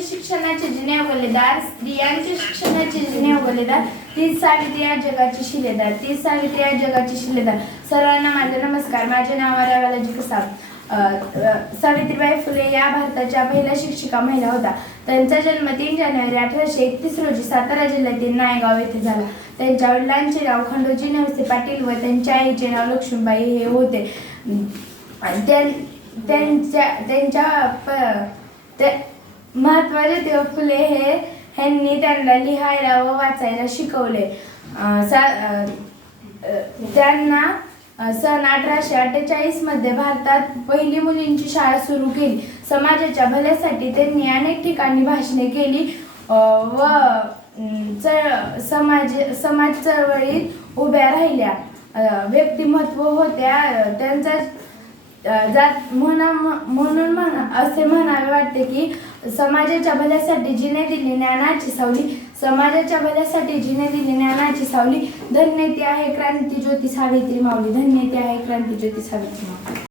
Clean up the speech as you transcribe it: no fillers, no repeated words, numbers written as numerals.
महिलांच्या शिक्षणाचे जिने उघडलेदार, स्त्रियांच्या शिक्षणाचे जिने उघडलेदार, तीच सावित्री या जगाची शिलेदार, तीच सावित्री या जगाची शिलेदार. सर्वांना माझा नमस्कार. माझे नाव आर्या बालाजी कसाब. सावित्रीबाई फुले या भारताच्या पहिल्या शिक्षिका महिला होत्या. त्यांचा जन्म 3 जानेवारी 1831 रोजी सातारा जिल्ह्यातील नायगाव येथे झाला. त्यांच्या वडिलांचे नाव खंडोजी नवसे पाटील व त्यांच्या आईचे नाव लक्ष्मीबाई हे होते. महात्मा ज्योतिबा फुले ह्यांनी त्यांना लिहायला व वाचायला शिकवले. त्यांना सन 1848 मध्ये भारतात पहिली मुलींची शाळा सुरू केली. समाजाच्या भल्यासाठी त्यांनी अनेक ठिकाणी भाषणे केली व समाज चळवळीत उभ्या राहिल्या. व्यक्तिमत्व होत्या त्यांचा म्हणून असे म्हणावे वाटते की समाजाच्या भल्यासाठी जिने दिली ज्ञानाची सावली, समाजाच्या भल्यासाठी जिने दिली ज्ञानाची सावली. धन्य ती आहे क्रांती ज्योती सावित्री माऊली, धन्य ती आहे क्रांती ज्योती सावित्री माऊली.